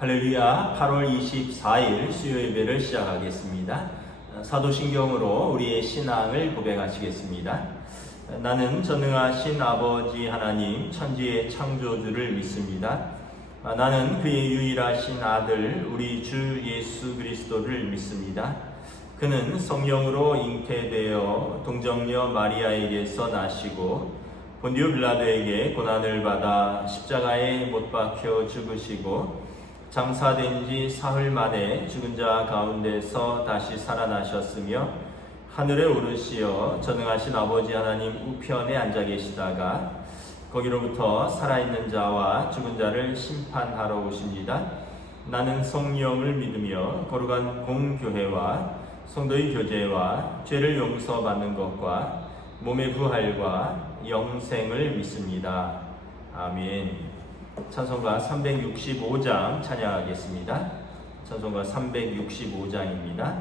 할렐루야. 8월 24일 수요 예배를 시작하겠습니다. 사도신경으로 우리의 신앙을 고백하시겠습니다. 나는 전능하신 아버지 하나님 천지의 창조주를 믿습니다. 나는 그의 유일하신 아들 우리 주 예수 그리스도를 믿습니다. 그는 성령으로 잉태되어 동정녀 마리아에게서 나시고 본디오 빌라도에게 고난을 받아 십자가에 못 박혀 죽으시고 장사된 지 사흘 만에 죽은 자 가운데서 다시 살아나셨으며 하늘에 오르시어 전능하신 아버지 하나님 우편에 앉아 계시다가 거기로부터 살아있는 자와 죽은 자를 심판하러 오십니다. 나는 성령을 믿으며 거룩한 공교회와 성도의 교제와 죄를 용서받는 것과 몸의 부활과 영생을 믿습니다. 아멘. 찬송가 365장 찬양하겠습니다. 찬송가 365장입니다.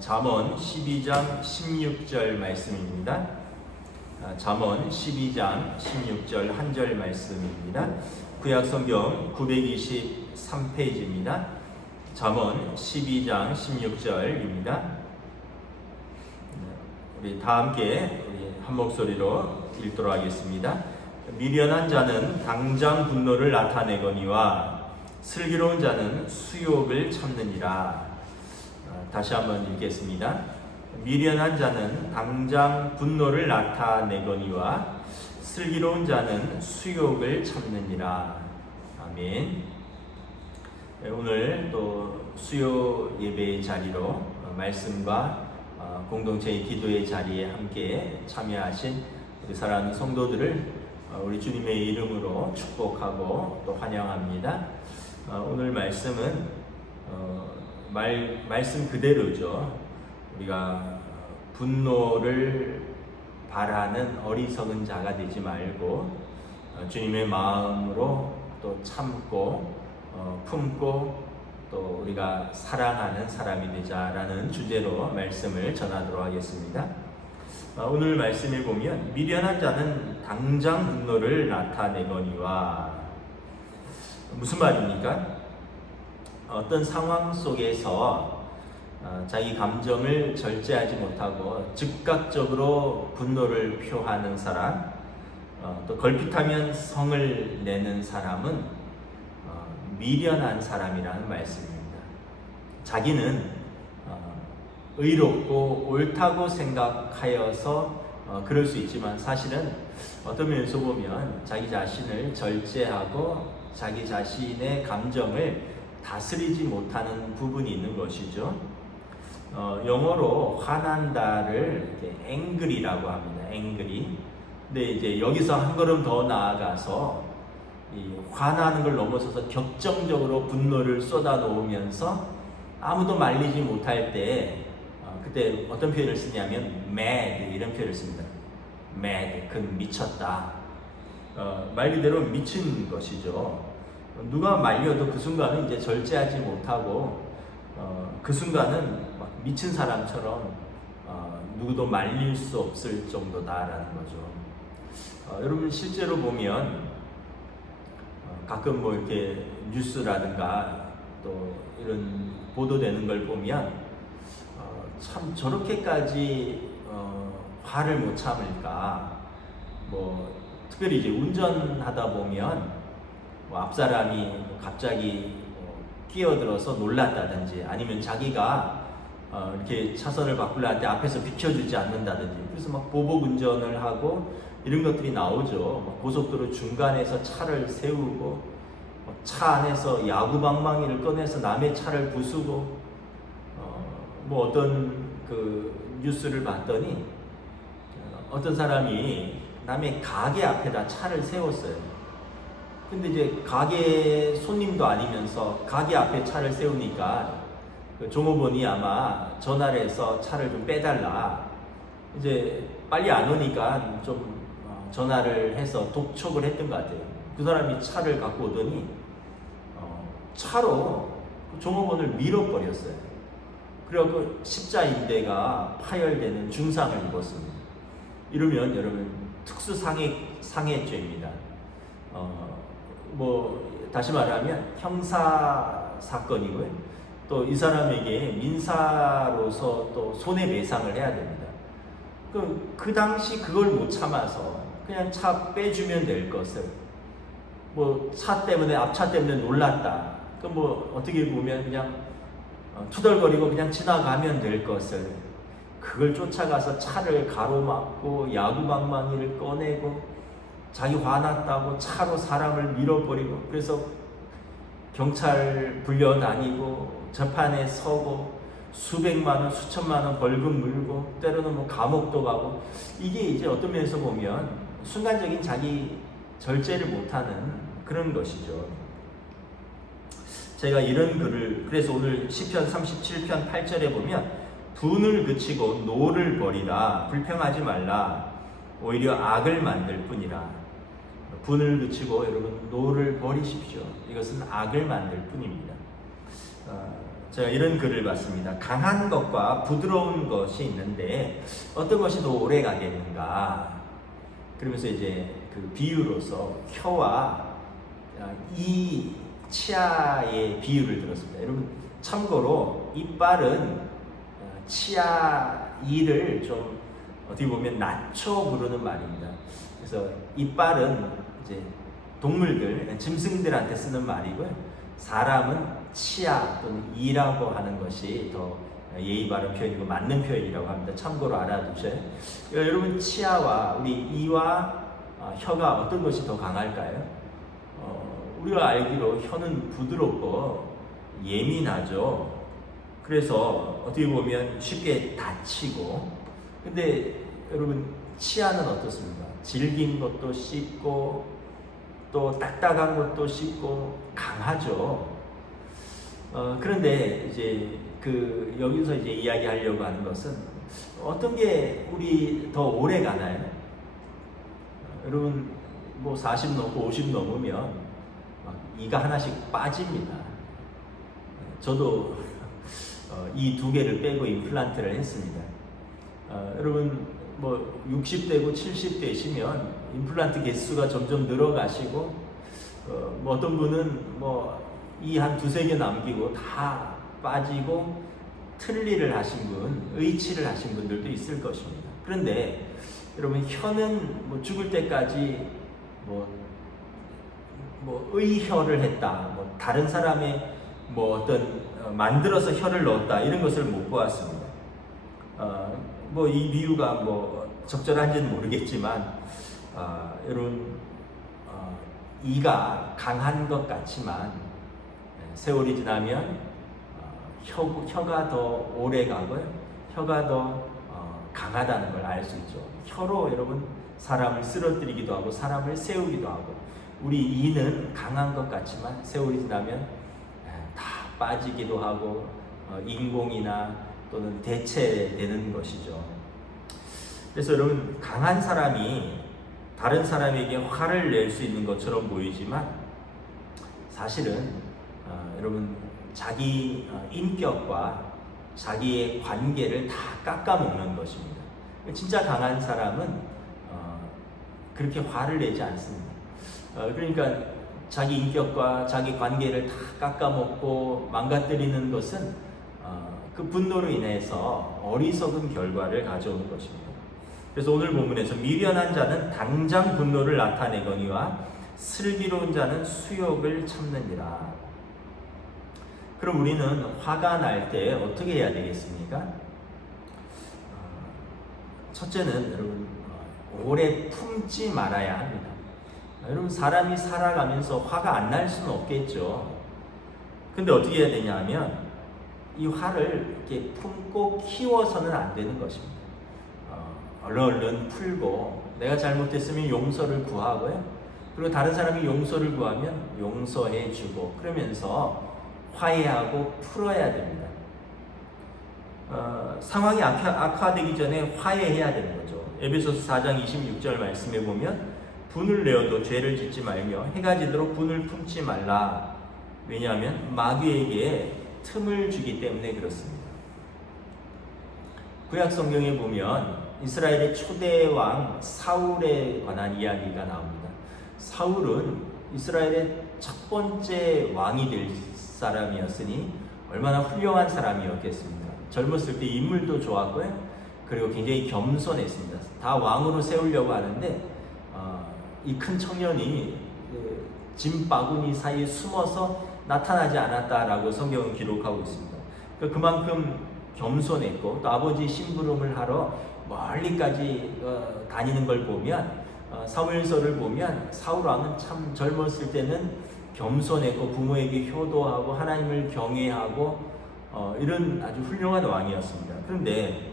잠언 12장 16절 말씀입니다. 잠언 12장 16절 한 절 말씀입니다. 구약성경 923페이지입니다. 잠언 12장 16절입니다. 우리 다 함께 한 목소리로 읽도록 하겠습니다. 미련한 자는 당장 분노를 나타내거니와 슬기로운 자는 수욕을 참느니라. 다시 한번 읽겠습니다. 미련한 자는 당장 분노를 나타내거니와 슬기로운 자는 수욕을 참느니라. 아멘. 오늘 또 수요 예배의 자리로 말씀과 공동체의 기도의 자리에 함께 참여하신 우리 사랑하는 성도들을 우리 주님의 이름으로 축복하고 또 환영합니다. 오늘 말씀은 말씀 그대로죠. 우리가 분노를 바라는 어리석은 자가 되지 말고 주님의 마음으로 또 참고 품고 또 우리가 사랑하는 사람이 되자라는 주제로 말씀을 전하도록 하겠습니다. 오늘 말씀에 보면 미련한 자는 당장 분노를 나타내거니와, 무슨 말입니까? 어떤 상황 속에서 자기 감정을 절제하지 못하고 즉각적으로 분노를 표하는 사람, 또 걸핏하면 성을 내는 사람은 미련한 사람이라는 말씀입니다. 자기는 의롭고 옳다고 생각하여서 그럴 수 있지만 사실은 어떤 면에서 보면 자기 자신을 절제하고 자기 자신의 감정을 다스리지 못하는 부분이 있는 것이죠. 영어로 화난다를 angry라고 합니다. angry. 근데 이제 여기서 한 걸음 더 나아가서 이 화나는 걸 넘어서서 격정적으로 분노를 쏟아놓으면서 아무도 말리지 못할 때 그때 어떤 표현을 쓰냐면 mad 이런 표현을 씁니다. mad, 그는 미쳤다. 말 그대로 미친 것이죠. 누가 말려도 그 순간은 이제 절제하지 못하고 그 순간은 막 미친 사람처럼 누구도 말릴 수 없을 정도다라는 거죠. 여러분 실제로 보면 가끔 뭐 이렇게 뉴스라든가 또 이런 보도되는 걸 보면 참 저렇게까지 화를 못 참을까. 뭐 특별히 이제 운전하다 보면 뭐 앞사람이 갑자기 끼어들어서 놀랐다든지 아니면 자기가 이렇게 차선을 바꾸려 할 때 앞에서 비켜주지 않는다든지, 그래서 막 보복 운전을 하고 이런 것들이 나오죠. 막 고속도로 중간에서 차를 세우고 차 안에서 야구방망이를 꺼내서 남의 차를 부수고 뭐 어떤 그 뉴스를 봤더니 어떤 사람이 남의 가게 앞에다 차를 세웠어요. 근데 이제 가게 손님도 아니면서 가게 앞에 차를 세우니까 그 종업원이 아마 전화를 해서 차를 좀 빼달라, 이제 빨리 안 오니까 좀 전화를 해서 독촉을 했던 것 같아요. 그 사람이 차를 갖고 오더니 차로 그 종업원을 밀어버렸어요. 그리고 십자인대가 파열되는 중상을 입었습니다. 이러면 여러분 특수상해죄입니다. 뭐 다시 말하면 형사 사건이고요. 또 이 사람에게 민사로서 또 손해배상을 해야 됩니다. 그 당시 그걸 못 참아서 그냥 차 빼주면 될 것을, 뭐 차 때문에 앞차 때문에 놀랐다. 그 뭐 어떻게 보면 그냥 투덜거리고 그냥 지나가면 될 것을, 그걸 쫓아가서 차를 가로막고 야구방망이를 꺼내고 자기 화났다고 차로 사람을 밀어버리고, 그래서 경찰 불려다니고 재판에 서고 수백만 원, 수천만 원 벌금 물고 때로는 뭐 감옥도 가고, 이게 이제 어떤 면에서 보면 순간적인 자기 절제를 못하는 그런 것이죠. 제가 이런 글을, 그래서 오늘 시편 37편 8절에 보면 분을 그치고 노를 버리라, 불평하지 말라, 오히려 악을 만들 뿐이라. 분을 그치고 여러분 노를 버리십시오. 이것은 악을 만들 뿐입니다. 제가 이런 글을 봤습니다. 강한 것과 부드러운 것이 있는데 어떤 것이 더 오래 가겠는가. 그러면서 이제 그 비유로서 혀와 이 치아의 비유를 들었습니다. 여러분 참고로 이빨은 치아 이를 좀 어떻게 보면 낮춰 부르는 말입니다. 그래서 이빨은 이제 동물들, 짐승들한테 쓰는 말이고요. 사람은 치아 또는 이라고 하는 것이 더 예의 바른 표현이고 맞는 표현이라고 합니다. 참고로 알아두셔요. 여러분 치아와 우리 이와 혀가 어떤 것이 더 강할까요? 우리가 알기로 혀는 부드럽고 예민하죠. 그래서 어떻게 보면 쉽게 다치고, 근데 여러분 치아는 어떻습니까? 질긴 것도 씹고 또 딱딱한 것도 씹고 강하죠. 그런데 이제 여기서 이제 이야기하려고 하는 것은 어떤 게 우리 더 오래 가나요? 여러분 뭐 40 넘고 50 넘으면 막 이가 하나씩 빠집니다. 저도 이 두 개를 빼고 임플란트를 했습니다. 여러분 뭐 60대고 70대시면 임플란트 개수가 점점 늘어가시고 뭐 어떤 분은 뭐 이 한 두세 개 남기고 다 빠지고 틀니를 하신 분, 의치를 하신 분들도 있을 것입니다. 그런데 여러분 혀는 뭐 죽을 때까지 뭐 의혀를 했다, 뭐 다른 사람의 뭐 어떤 만들어서 혀를 넣었다 이런 것을 못 보았습니다. 뭐 이 비유가 뭐 적절한지는 모르겠지만 여러분 이가 강한 것 같지만 세월이 지나면 혀가 더 오래 가고요, 혀가 더 강하다는 걸 알 수 있죠. 혀로 여러분 사람을 쓰러뜨리기도 하고 사람을 세우기도 하고, 우리 이는 강한 것 같지만 세월이 지나면 다 빠지기도 하고 인공이나 또는 대체되는 것이죠. 그래서 여러분 강한 사람이 다른 사람에게 화를 낼 수 있는 것처럼 보이지만 사실은 여러분 자기 인격과 자기의 관계를 다 깎아먹는 것입니다. 진짜 강한 사람은 그렇게 화를 내지 않습니다. 그러니까 자기 인격과 자기 관계를 다 깎아먹고 망가뜨리는 것은 그 분노로 인해서 어리석은 결과를 가져오는 것입니다. 그래서 오늘 본문에서 미련한 자는 당장 분노를 나타내거니와 슬기로운 자는 수욕을 참느니라. 그럼 우리는 화가 날 때 어떻게 해야 되겠습니까? 첫째는 여러분 오래 품지 말아야 합니다. 여러분 사람이 살아가면서 화가 안 날 수는 없겠죠. 근데 어떻게 해야 되냐 하면 이 화를 이렇게 품고 키워서는 안 되는 것입니다. 얼른 풀고 내가 잘못했으면 용서를 구하고요, 그리고 다른 사람이 용서를 구하면 용서해 주고 그러면서 화해하고 풀어야 됩니다. 상황이 악화되기 전에 화해해야 되는 거죠. 에베소서 4장 26절 말씀에 보면 분을 내어도 죄를 짓지 말며 해가 지도록 분을 품지 말라. 왜냐하면 마귀에게 틈을 주기 때문에 그렇습니다. 구약 성경에 보면 이스라엘의 초대 왕 사울에 관한 이야기가 나옵니다. 사울은 이스라엘의 첫 번째 왕이 될 사람이었으니 얼마나 훌륭한 사람이었겠습니까? 젊었을 때 인물도 좋았고요, 그리고 굉장히 겸손했습니다. 다 왕으로 세우려고 하는데 이 큰 청년이 짐 바구니 사이에 숨어서 나타나지 않았다라고 성경은 기록하고 있습니다. 그만큼 겸손했고 또 아버지 심부름을 하러 멀리까지 다니는 걸 보면 사무엘서를 보면 사울 왕은 참 젊었을 때는 겸손했고 부모에게 효도하고 하나님을 경외하고 이런 아주 훌륭한 왕이었습니다. 그런데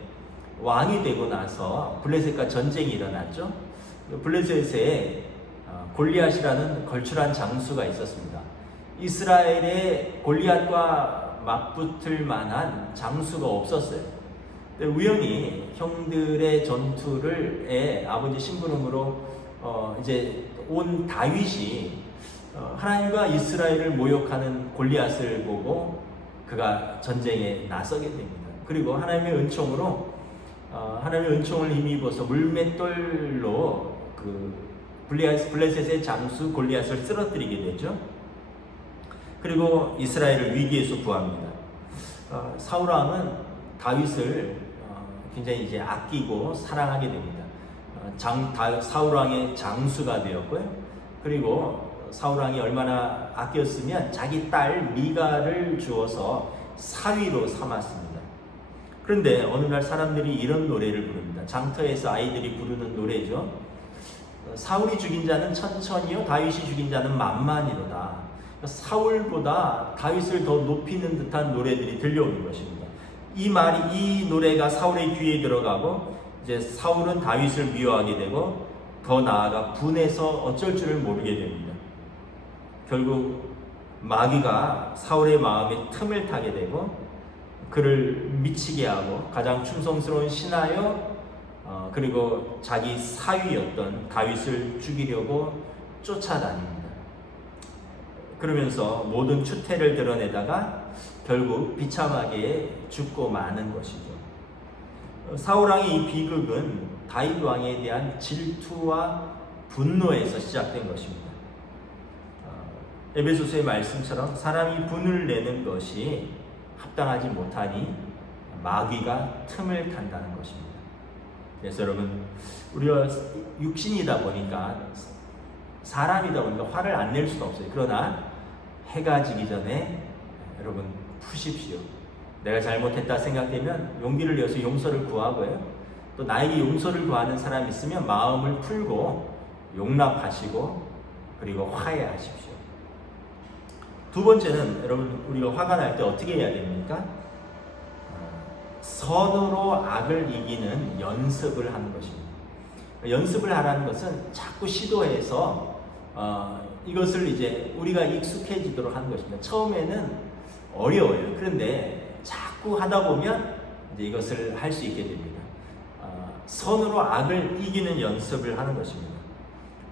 왕이 되고 나서 블레셋과 전쟁이 일어났죠. 블레셋에 골리앗이라는 걸출한 장수가 있었습니다. 이스라엘의 골리앗과 맞붙을 만한 장수가 없었어요. 우연히 형들의 전투를 아버지 심부름으로 이제 온 다윗이 하나님과 이스라엘을 모욕하는 골리앗을 보고 그가 전쟁에 나서게 됩니다. 그리고 하나님의 은총을 힘입어서 물맷돌로 그 블레셋의 장수 골리앗을 쓰러뜨리게 되죠. 그리고 이스라엘을 위기에서 구합니다. 사울 왕은 다윗을 굉장히 이제 아끼고 사랑하게 됩니다. 사울 왕의 장수가 되었고요. 그리고 사울 왕이 얼마나 아꼈으면 자기 딸 미가를 주어서 사위로 삼았습니다. 그런데 어느 날 사람들이 이런 노래를 부릅니다. 장터에서 아이들이 부르는 노래죠. 사울이 죽인 자는 천천히요, 다윗이 죽인 자는 만만이로다. 사울보다 다윗을 더 높이는 듯한 노래들이 들려오는 것입니다. 이 노래가 사울의 귀에 들어가고 이제 사울은 다윗을 미워하게 되고 더 나아가 분해서 어쩔 줄을 모르게 됩니다. 결국 마귀가 사울의 마음에 틈을 타게 되고 그를 미치게 하고 가장 충성스러운 신하여 그리고 자기 사위였던 다윗을 죽이려고 쫓아다닙니다. 그러면서 모든 추태를 드러내다가 결국 비참하게 죽고 마는 것이죠. 사울왕의 이 비극은 다윗 왕에 대한 질투와 분노에서 시작된 것입니다. 에베소서의 말씀처럼 사람이 분을 내는 것이 합당하지 못하니 마귀가 틈을 탄다는 것입니다. 그래서 여러분, 우리가 육신이다 보니까 사람이다 보니까 화를 안 낼 수가 없어요. 그러나 해가 지기 전에 여러분 푸십시오. 내가 잘못했다 생각되면 용기를 내서 용서를 구하고요. 또 나에게 용서를 구하는 사람이 있으면 마음을 풀고 용납하시고 그리고 화해하십시오. 두 번째는 여러분, 우리가 화가 날 때 어떻게 해야 됩니까? 선으로 악을 이기는 연습을 하는 것입니다. 연습을 하라는 것은 자꾸 시도해서 이것을 이제 우리가 익숙해지도록 하는 것입니다. 처음에는 어려워요. 그런데 자꾸 하다 보면 이제 이것을 할 수 있게 됩니다. 선으로 악을 이기는 연습을 하는 것입니다.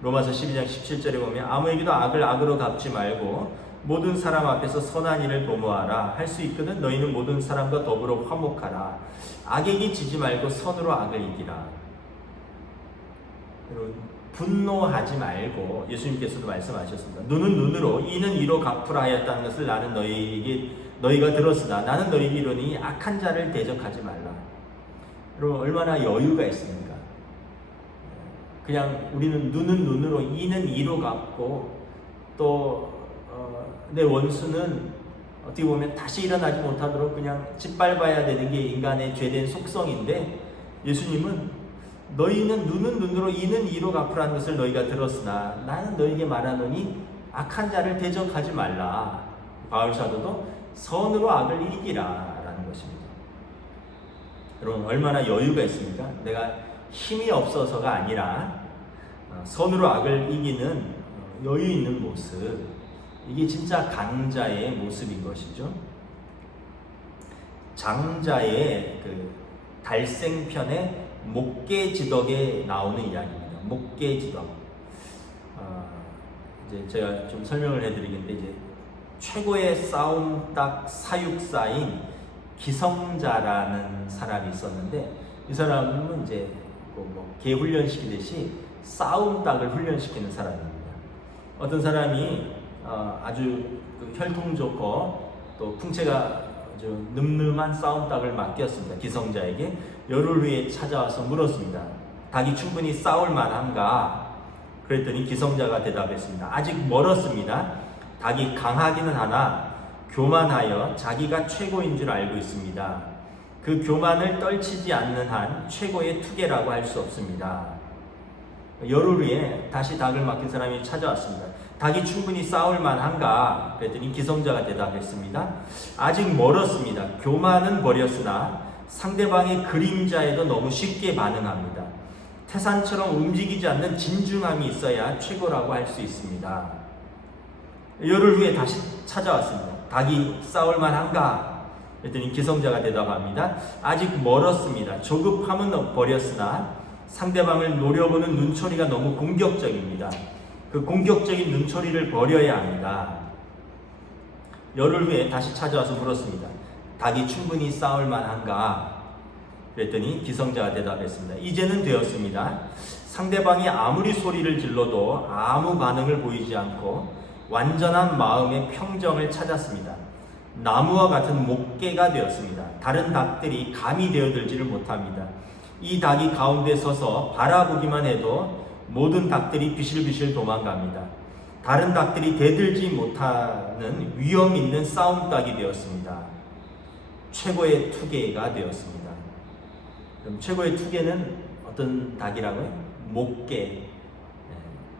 로마서 12장 17절에 보면 아무에게도 악을 악으로 갚지 말고 모든 사람 앞에서 선한 일을 도모하라. 할 수 있거든 너희는 모든 사람과 더불어 화목하라. 악에게 지지 말고 선으로 악을 이기라. 여러분, 분노하지 말고 예수님께서도 말씀하셨습니다. 눈은 눈으로 이는 이로 갚으라 하였다는 것을 나는 너희가 들었으나 나는 너희에게 이르노니 악한 자를 대적하지 말라. 여러분, 얼마나 여유가 있습니까? 그냥 우리는 눈은 눈으로 이는 이로 갚고 또 내 원수는 어떻게 보면 다시 일어나지 못하도록 그냥 짓밟아야 되는 게 인간의 죄된 속성인데, 예수님은 너희는 눈은 눈으로 이는 이로 갚으라는 것을 너희가 들었으나 나는 너희에게 말하노니 악한 자를 대적하지 말라. 바울 사도도 선으로 악을 이기라 라는 것입니다. 여러분, 얼마나 여유가 있습니까? 내가 힘이 없어서가 아니라 선으로 악을 이기는 여유 있는 모습, 이게 진짜 강자의 모습인 것이죠. 장자의 그 달생편의 목계지덕에 나오는 이야기입니다. 목계지덕. 이제 제가 좀 설명을 해드리겠는데, 이제 최고의 싸움닭 사육사인 기성자라는 사람이 있었는데, 이 사람은 이제 개 훈련시키듯이 싸움닭을 훈련시키는 사람입니다. 어떤 사람이 아주 혈통 좋고 또 풍채가 아주 늠름한 싸움닭을 맡겼습니다. 기성자에게. 열흘 후에 찾아와서 물었습니다. 닭이 충분히 싸울 만한가? 그랬더니 기성자가 대답했습니다. 아직 멀었습니다. 닭이 강하기는 하나 교만하여 자기가 최고인 줄 알고 있습니다. 그 교만을 떨치지 않는 한 최고의 투개라고 할 수 없습니다. 열흘 후에 다시 닭을 맡긴 사람이 찾아왔습니다. 닭이 충분히 싸울 만한가? 그랬더니 기성자가 대답했습니다. 아직 멀었습니다. 교만은 버렸으나 상대방의 그림자에도 너무 쉽게 반응합니다. 태산처럼 움직이지 않는 진중함이 있어야 최고라고 할 수 있습니다. 열흘 후에 다시 찾아왔습니다. 닭이 싸울 만한가? 그랬더니 기성자가 대답합니다. 아직 멀었습니다. 조급함은 버렸으나 상대방을 노려보는 눈초리가 너무 공격적입니다. 그 공격적인 눈초리를 버려야 합니다. 열흘 후에 다시 찾아와서 물었습니다. 닭이 충분히 싸울 만한가? 그랬더니 기성자가 대답했습니다. 이제는 되었습니다. 상대방이 아무리 소리를 질러도 아무 반응을 보이지 않고 완전한 마음의 평정을 찾았습니다. 나무와 같은 목계가 되었습니다. 다른 닭들이 감이 되어들지를 못합니다. 이 닭이 가운데 서서 바라보기만 해도 모든 닭들이 비실비실 도망갑니다. 다른 닭들이 대들지 못하는 위험 있는 싸움닭이 되었습니다. 최고의 투개가 되었습니다. 그럼 최고의 투개는 어떤 닭이라고요? 목계,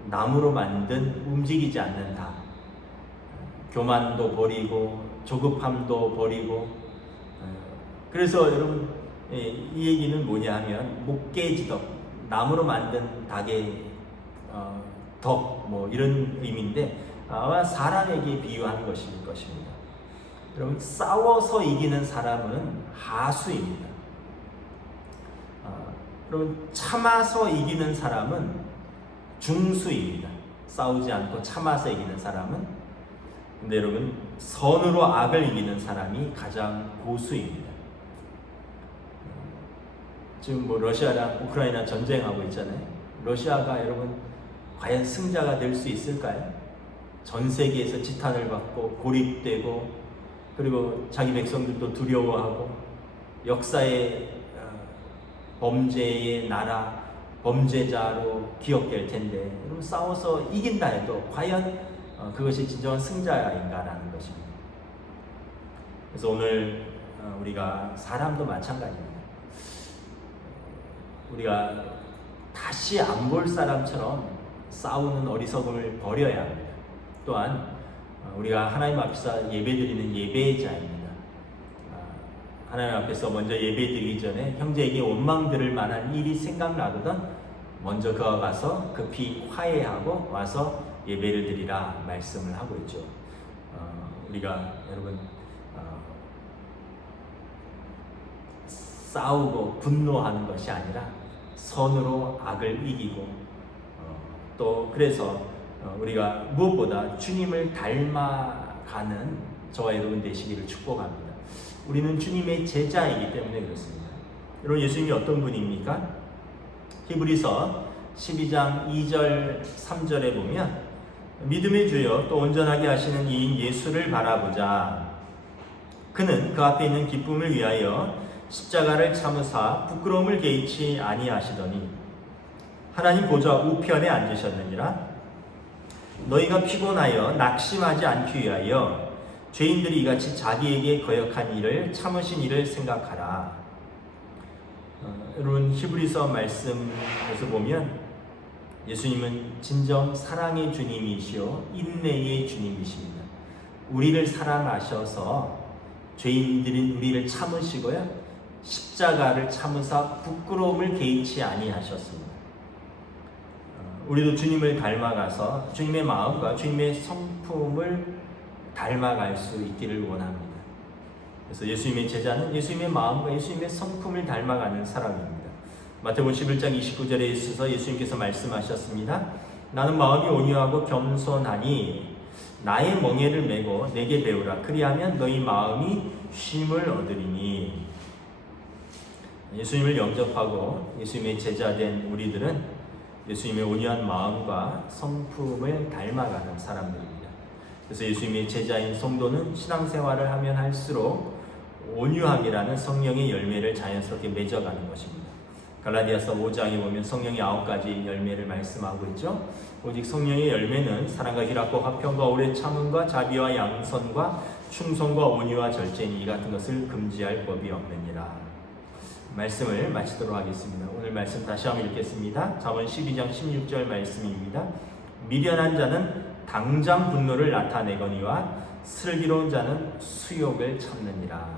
나무로 만든 움직이지 않는 닭. 교만도 버리고 조급함도 버리고. 그래서 여러분, 이 얘기는 뭐냐 하면 목계지덕, 나무로 만든 닭의 덕, 이런 의미인데 아마 사람에게 비유하는 것일 것입니다. 여러분, 싸워서 이기는 사람은 하수입니다. 여러분, 참아서 이기는 사람은 중수입니다. 싸우지 않고 참아서 이기는 사람은. 근데 여러분, 선으로 악을 이기는 사람이 가장 고수입니다. 지금 뭐 러시아랑 우크라이나 전쟁하고 있잖아요. 러시아가 여러분 과연 승자가 될 수 있을까요? 전 세계에서 지탄을 받고 고립되고, 그리고 자기 백성들도 두려워하고, 역사의 범죄의 나라, 범죄자로 기억될 텐데, 여러분, 싸워서 이긴다 해도 과연 그것이 진정한 승자인가라는 것입니다. 그래서 오늘 우리가 사람도 마찬가지입니다. 우리가 다시 안 볼 사람처럼 싸우는 어리석음을 버려야 합니다. 또한 우리가 하나님 앞에서 예배드리는 예배자입니다. 하나님 앞에서 먼저 예배드리기 전에 형제에게 원망 들을 만한 일이 생각나거든 먼저 그와 가서 급히 화해하고 와서 예배를 드리라 말씀을 하고 있죠. 우리가 여러분 싸우고 분노하는 것이 아니라 선으로 악을 이기고, 또 그래서 우리가 무엇보다 주님을 닮아가는 저와 여러분 되시기를 축복합니다. 우리는 주님의 제자이기 때문에 그렇습니다. 여러분, 예수님이 어떤 분입니까? 히브리서 12장 2절 3절에 보면 믿음의 주여 또 온전하게 하시는 이인 예수를 바라보자. 그는 그 앞에 있는 기쁨을 위하여 십자가를 참으사 부끄러움을 개의치 아니하시더니 하나님 보좌 우편에 앉으셨느니라. 너희가 피곤하여 낙심하지 않기 위하여 죄인들이 이같이 자기에게 거역한 일을 참으신 일을 생각하라. 여러분, 히브리서 말씀에서 보면 예수님은 진정 사랑의 주님이시요 인내의 주님이십니다. 우리를 사랑하셔서 죄인들인 우리를 참으시고요, 십자가를 참으사 부끄러움을 개의치 아니하셨습니다. 우리도 주님을 닮아가서 주님의 마음과 주님의 성품을 닮아갈 수 있기를 원합니다. 그래서 예수님의 제자는 예수님의 마음과 예수님의 성품을 닮아가는 사람입니다. 마태복음 11장 29절에 있어서 예수님께서 말씀하셨습니다. 나는 마음이 온유하고 겸손하니 나의 멍에를 메고 내게 배우라. 그리하면 너희 마음이 쉼을 얻으리니. 예수님을 영접하고 예수님의 제자된 우리들은 예수님의 온유한 마음과 성품을 닮아가는 사람들입니다. 그래서 예수님의 제자인 성도는 신앙생활을 하면 할수록 온유함이라는 성령의 열매를 자연스럽게 맺어가는 것입니다. 갈라디아서 5장에 보면 성령의 9가지 열매를 말씀하고 있죠. 오직 성령의 열매는 사랑과 희락과 화평과 오래 참음과 자비와 양선과 충성과 온유와 절제니 이 같은 것을 금지할 법이 없느니라. 말씀을 마치도록 하겠습니다. 오늘 말씀 다시 한번 읽겠습니다. 잠언 12장 16절 말씀입니다. 미련한 자는 당장 분노를 나타내거니와 슬기로운 자는 수욕을 참느니라.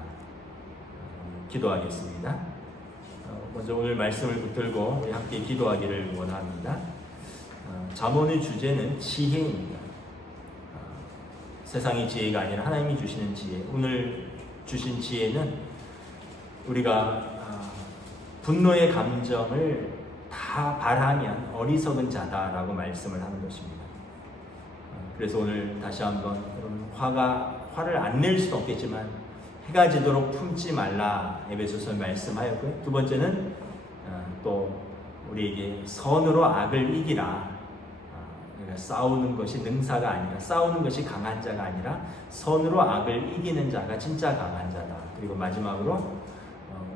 기도하겠습니다. 먼저 오늘 말씀을 붙들고 우리 함께 기도하기를 원합니다. 잠언의 주제는 지혜입니다. 세상의 지혜가 아니라 하나님이 주시는 지혜. 오늘 주신 지혜는 우리가 분노의 감정을 다 발하면 어리석은 자다라고 말씀을 하는 것입니다. 그래서 오늘 다시 한번 여러분, 화를 안 낼 수도 없겠지만 해가 지도록 품지 말라 에베소서 말씀하였고요. 두 번째는 또 우리에게 선으로 악을 이기라. 그러니까 싸우는 것이 능사가 아니라, 싸우는 것이 강한 자가 아니라 선으로 악을 이기는 자가 진짜 강한 자다. 그리고 마지막으로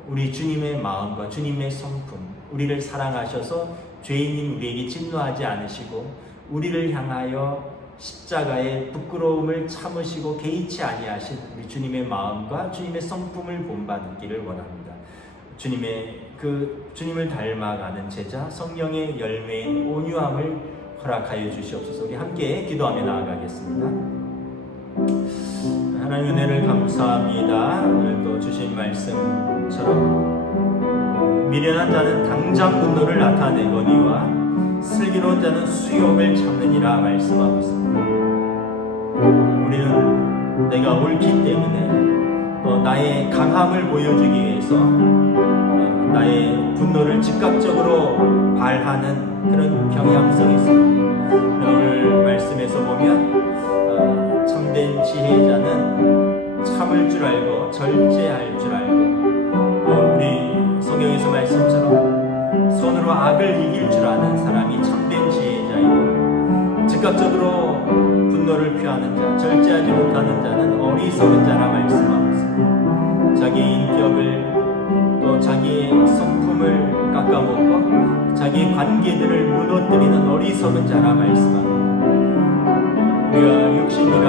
우리 주님의 마음과 주님의 성품, 우리를 사랑하셔서 죄인인 우리에게 진노하지 않으시고 우리를 향하여 십자가의 부끄러움을 참으시고 개의치 아니하신 우리 주님의 마음과 주님의 성품을 본받기를 원합니다. 주님을 닮아가는 제자, 성령의 열매의 온유함을 허락하여 주시옵소서. 우리 함께 기도하며 나아가겠습니다. 하나님 은혜를 감사합니다. 오늘 또 주신 말씀처럼 미련한 자는 당장 분노를 나타내거니와 슬기로운 자는 수욕을 참느니라 말씀하고 있습니다. 우리는 내가 옳기 때문에 또 나의 강함을 보여주기 위해서 나의 분노를 즉각적으로 발하는 그런 경향성이 있습니다. 오늘 말씀에서 보면 참된 지혜자는 참을 줄 알고 절제할 줄 알고 우리 성경에서 말씀처럼 손으로 악을 이길 줄 아는 사람이 참된 지혜자이고 즉각적으로 분노를 피하는 자, 절제하지 못하는 자는 어리석은 자라 말씀하고 있습니다. 자기의 인격을 또 자기의 성품을 깎아먹고 자기의 관계들을 무너뜨리는 어리석은 자라 말씀합니다. 우리가 육신이라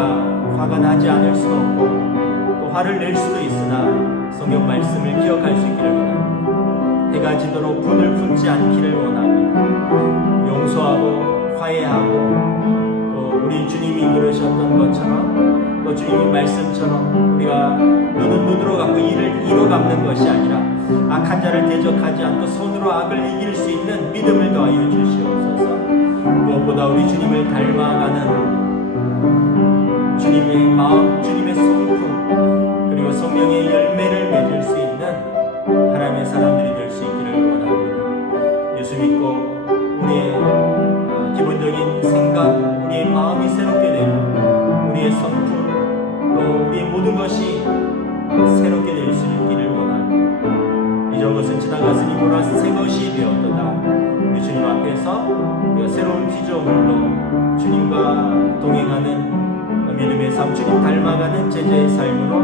화가 나지 않을 수도 없고 또 화를 낼 수도 있으나 성경 말씀을 기억할 수 있기를 원합니다. 해가 지도록 분을 품지 않기를 원합니다. 용서하고 화해하고 또 우리 주님이 그러셨던 것처럼 또 주님의 말씀처럼 우리가 눈은 눈으로 갚고 이로 갚는 것이 아니라 악한 자를 대적하지 않고 손으로 악을 이길 수 있는 믿음을 더하여 주시옵소서. 무엇보다 우리 주님을 닮아가는 주님의 마음, 주님의 성품 그리고 성령의 열매를 맺을 수 있는 하나님의 사람들이 될 수 있기를 원합니다. 예수 믿고 우리의 기본적인 생각, 우리의 마음이 새롭게 되고 우리의 성품 또 우리의 모든 것이 새롭게 될 수 있기를 원합니다. 이전 것은 지나갔으니 보라 새 것이 되었도다. 우리 주님 앞에서 우리가 새로운 피조물로 주님과 동행하는 믿음의 삶, 주님 닮아가는 제자의 삶으로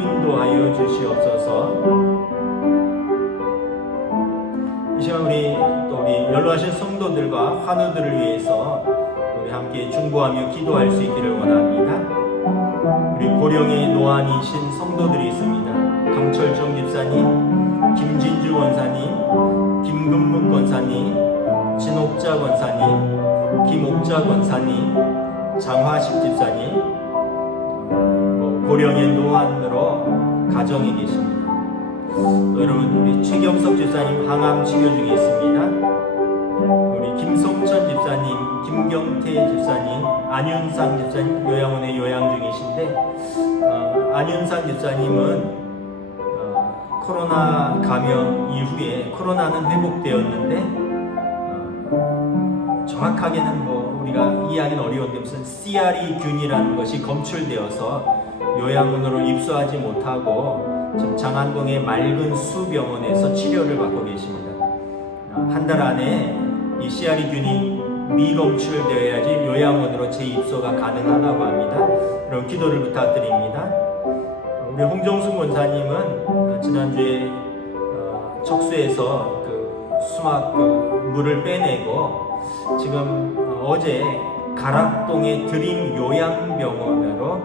인도하여 주시옵소서. 이 시간 우리 연로하신 성도들과 환우들을 위해서 우리 함께 중보하며 기도할 수 있기를 원합니다. 우리 고령의 노안이신 성도들이 있습니다. 강철정 집사님, 김진주 권사님, 김금문 권사님, 진옥자 권사님, 김옥자 권사님, 장화식 집사님, 고령의 노안으로 가정에 계십니다. 또 여러분 우리 최경석 집사님 항암 치료 중에 있습니다. 우리 김성천 집사님, 김경태 집사님, 안윤상 집사님 요양원에 요양 중이신데 안윤상 집사님은 코로나 감염 이후에 코로나는 회복되었는데 정확하게는 우리가 이해하기는 어려운데 무슨 CRE균이라는 것이 검출되어서 요양원으로 입소하지 못하고 지금 장안동의 맑은 수병원에서 치료를 받고 계십니다. 한 달 안에 이 CRE균이 미검출되어야지 요양원으로 재입소가 가능하다고 합니다. 그럼 기도를 부탁드립니다. 우리 홍정순 권사님은 지난주에 척수에서 수막 물을 빼내고 지금 어제 가락동의 드림 요양병원으로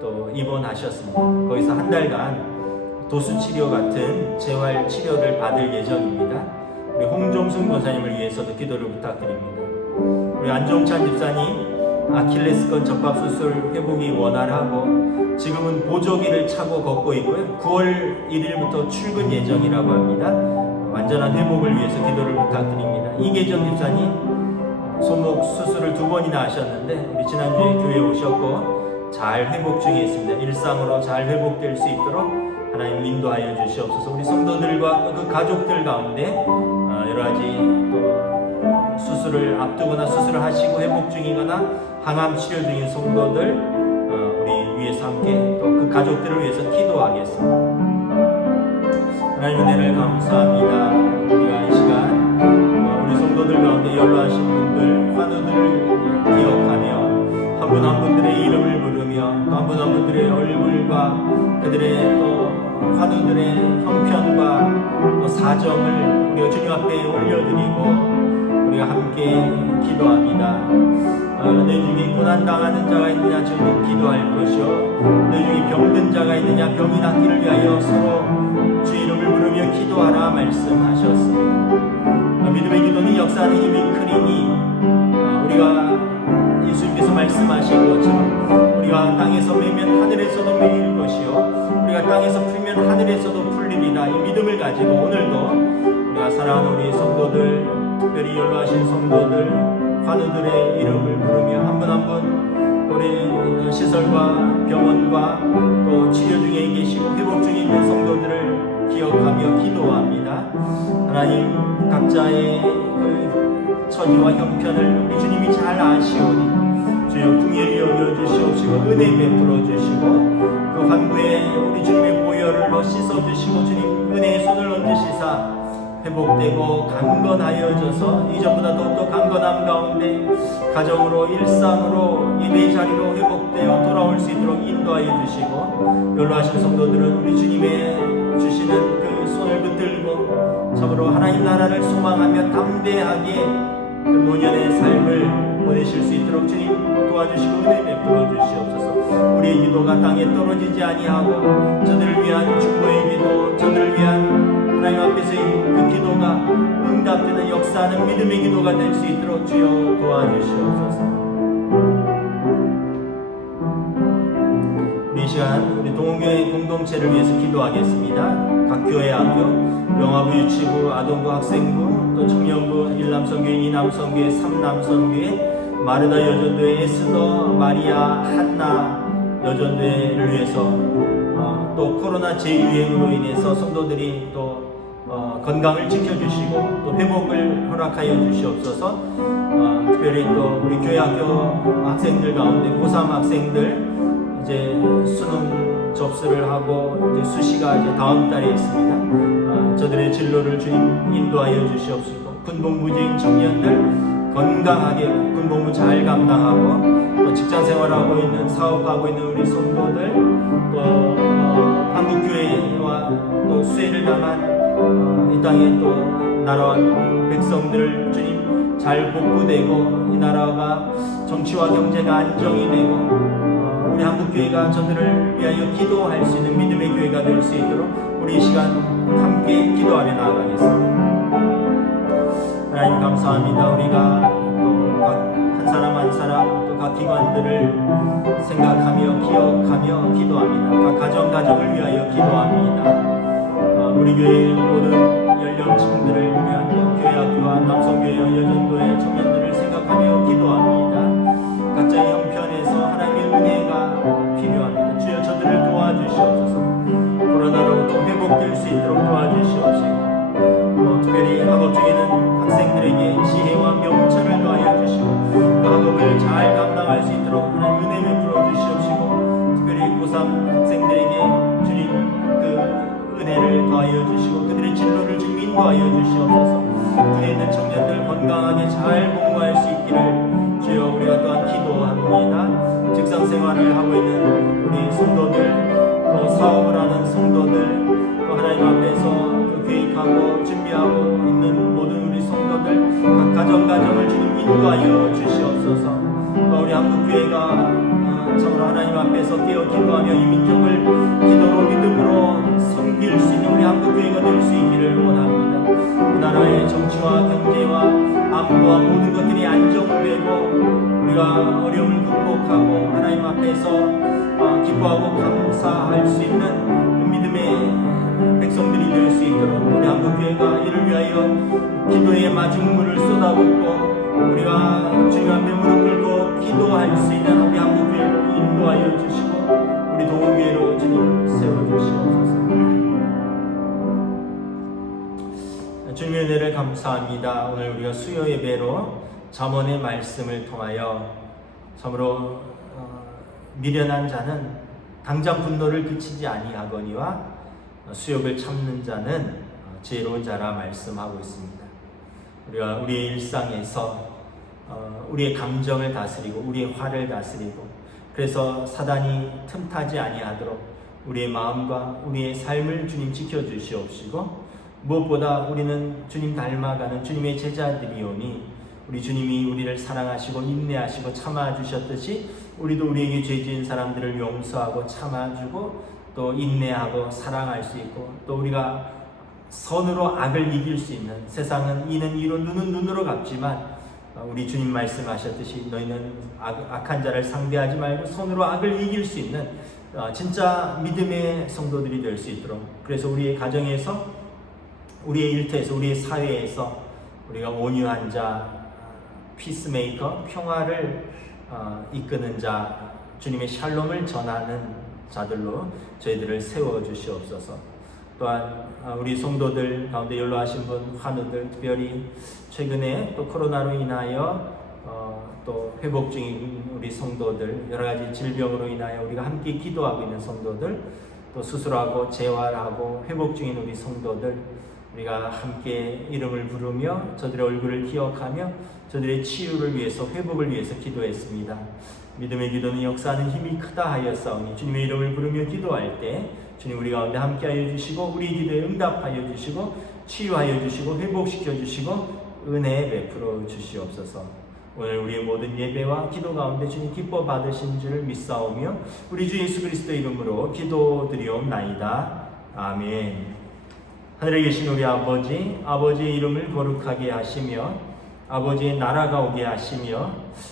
또 입원하셨습니다. 거기서 한 달간 도수치료 같은 재활치료를 받을 예정입니다. 우리 홍종순 권사님을 위해서도 기도를 부탁드립니다. 우리 안종찬 집사님 아킬레스건 접합수술 회복이 원활하고 지금은 보조기를 차고 걷고 있고요. 9월 1일부터 출근 예정이라고 합니다. 완전한 회복을 위해서 기도를 부탁드립니다. 이계정 집사님 손목 수술을 2번이나 하셨는데 우리 지난주에 교회에 오셨고 잘 회복 중에 있습니다. 일상으로 잘 회복될 수 있도록 하나님 인도하여 주시옵소서. 우리 성도들과 또 그 가족들 가운데 여러 가지 또 수술을 앞두거나 수술을 하시고 회복 중이거나 항암 치료 중인 성도들 우리 위해서 함께 또 그 가족들을 위해서 기도하겠습니다. 하나님 은혜를 감사합니다. 우리가 이 시간 우리 성도들 가운데 연로하신 분들, 환우들을 기억하며 한 분 한 분들의 이름을 부르며 또 한 분 한 분들의 얼굴과 그들의 또 환우들의 형편과 또 사정을 우리가 주님 앞에 올려드리고 우리가 함께 기도합니다. 내 중에 고난당하는 자가 있느냐 저는 기도할 것이요 내 중에 병든 자가 있느냐 병이 낫기를 위하여 서로 주 이름을 부르며 기도하라 말씀하셨습니다. 믿음의 기도는 역사하는 힘이 크리니 우리가 예수님께서 말씀하신 것처럼 우리가 땅에서 매면 하늘에서도 매일 것이요 우리가 땅에서 풀면 하늘에서도 풀리리라. 이 믿음을 가지고 오늘도 우리가 사랑하는 우리 성도들, 특별히 연로하신 성도들, 환우들의 이름을 부르며 한 분 한 분 우리 시설과 병원과 또 치료 중에 계시고 회복 중에 있는 성도들을 기억하며 기도합니다. 하나님, 각자의 그 처지와 형편을 우리 주님이 잘 아시오니 주여 긍휼히 여겨주시옵시고 은혜 베풀어 주시고 그 환부에 우리 주님의 보혈로 씻어주시고 주님 은혜의 손을 얹으시사 회복되고 강건하여져서 이전보다 더욱더 강건함 가운데 가정으로 일상으로 예배 자리로 회복되어 돌아올 수 있도록 인도하여 주시고 연로하신 성도들은 우리 주님의 주시는 그 손을 붙들고 참으로 하나님 나라를 소망하며 담대하게 그 노년의 삶을 보내실 수 있도록 주님 도와주시고 은혜 베풀어 주시옵소서. 우리의 기도가 땅에 떨어지지 아니하고 저들을 위한 축복의 기도, 저들을 위한 하나님 앞에서의 그 기도가 응답되는 역사하는 믿음의 기도가 될 수 있도록 주여 도와주시옵소서. 우리 시간 우리 동원교회 공동체를 위해서 기도하겠습니다. 각 교회 학교, 영화부, 유치부, 아동부, 학생부, 또 청년부, 일남성교회, 이남성교회, 삼남성교회, 마르다 여전도회, 에스더, 마리아, 한나 여전도회를 위해서 또 코로나 재유행으로 인해서 성도들이 또 건강을 지켜주시고 또 회복을 허락하여 주시옵소서. 특별히 또 우리 교회 학교 학생들 가운데 고3 학생들 이제 수능 접수를 하고 이제 수시가 이제 다음 달에 있습니다. 저들의 진로를 주님 인도하여 주시옵시고 군복무직 청년들 건강하게 군복무 잘 감당하고 또 직장 생활하고 있는 사업하고 있는 우리 성도들 또 한국교회와 또 수혜를 당한 이 땅의 또 나라와 백성들을 주님 잘 복구되고 이 나라가 정치와 경제가 안정이 되고 우리 한국교회가 저들을 위하여 기도할 수 있는 믿음의 교회가 될 수 있도록 우리 이 시간 함께 기도하며 나아가겠습니다. 하나님 감사합니다. 우리가 또 각 한 사람 한 사람 또 각 기관들을 생각하며 기억하며 기도합니다. 각 가정을 위하여 기도합니다. 우리 교회의 모든 연령층들을 위한 또 교회 학교와 남성교회와 여전도의 청년들을 생각하며 기도합니다. 각자의 형편에서 하나님의 은혜가 필요합니다. 주여 저들을 도와주시옵소서. 코로나로부터 회복될 수 있도록 도와주시옵시고 또 특별히 학업 중에 있는 학생들에게 지혜와 명철을 더하여 주시고 그 학업을 잘 감당할 수 있도록 하나님 은혜 베풀어 주시옵시고 특별히 고3 학생들에게 주님 그 은혜를 더하여 주시고 그들의 진로를 주님 인도하여 주시옵소서. 군에 있는 청년들 건강하게 잘 복무할 수 있기를 주여 우리가 또한 기도합니다. 직장 생활을 하고 있는 우리 성도들 또 사업을 하는 성도들 또 하나님 앞에서 계획하고 준비하고 있는 모든 우리 성도들 각 가정을 주님 인도하여 주시옵소서. 또 우리 한국교회가 참으로 하나님 앞에서 깨어 기도하며 이 민족을 기도로 믿음으로 섬길 수 있는 우리 한국교회가 될 수 있기를 원합니다. 우리나라의 정치와 경제와 안보와 모든 것들이 안정되고 우리가 어려움을 극복하고 하나님 앞에서 기뻐하고 감사할 수 있는 믿음의 백성들이 될 수 있도록 우리 한국교회가 이를 위하여 기도의 마중물을 쏟아붓고 우리가 주님 앞에 무릎 꿇고 기도할 수 있는 우리 한국교회로 인도하여 주시고 우리 동원교회로 주님 세워주시옵소서. 주님의 은혜를 감사합니다. 오늘 우리가 수요 예배로 잠언의 말씀을 통하여 참으로 미련한 자는 당장 분노를 그치지 아니하거니와 수욕을 참는 자는 지혜로운 자라 말씀하고 있습니다. 우리가 우리의 일상에서 우리의 감정을 다스리고 우리의 화를 다스리고 그래서 사단이 틈타지 아니하도록 우리의 마음과 우리의 삶을 주님 지켜주시옵시고 무엇보다 우리는 주님 닮아가는 주님의 제자들이오니 우리 주님이 우리를 사랑하시고 인내하시고 참아주셨듯이 우리도 우리에게 죄 지은 사람들을 용서하고 참아주고 또 인내하고 사랑할 수 있고 또 우리가 선으로 악을 이길 수 있는 세상은 이는 이로 눈은 눈으로 갚지만 우리 주님 말씀하셨듯이 너희는 악한 자를 상대하지 말고 선으로 악을 이길 수 있는 진짜 믿음의 성도들이 될 수 있도록 그래서 우리의 가정에서 우리의 일터에서 우리의 사회에서 우리가 온유한 자 피스메이커 평화를 이끄는 자, 주님의 샬롬을 전하는 자들로 저희들을 세워 주시옵소서. 또한 우리 성도들 가운데 연로하신 분, 환우들, 특별히 최근에 또 코로나로 인하여 또 회복 중인 우리 성도들, 여러 가지 질병으로 인하여 우리가 함께 기도하고 있는 성도들, 또 수술하고 재활하고 회복 중인 우리 성도들, 우리가 함께 이름을 부르며 저들의 얼굴을 기억하며 저들의 치유를 위해서, 회복을 위해서 기도했습니다. 믿음의 기도는 역사하는 힘이 크다 하였사오니 주님의 이름을 부르며 기도할 때 주님 우리 가운데 함께하여 주시고 우리 기도에 응답하여 주시고 치유하여 주시고 회복시켜 주시고 은혜 베풀어 주시옵소서. 오늘 우리의 모든 예배와 기도 가운데 주님 기뻐 받으신 줄을 믿사오며 우리 주 예수 그리스도 이름으로 기도드리옵나이다. 아멘. 하늘에 계신 우리 아버지, 아버지의 이름을 거룩하게 하시며 아버지의 나라가 오게 하시며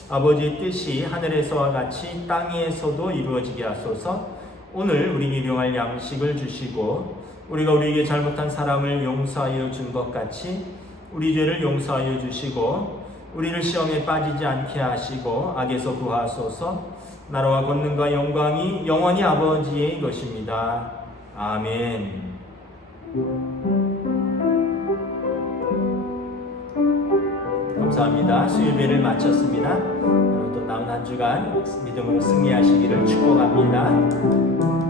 아버지의 뜻이 하늘에서와 같이 땅에서도 이루어지게 하소서. 오늘 우리에게 일용할 양식을 주시고 우리가 우리에게 잘못한 사람을 용서하여 준 것 같이 우리 죄를 용서하여 주시고 우리를 시험에 빠지지 않게 하시고 악에서 구하소서. 나라와 권능과 영광이 영원히 아버지의 것입니다. 아멘. 감사합니다. 수요일배를 마쳤습니다. 또 남은 한 주간 믿음으로 승리하시기를 축복합니다.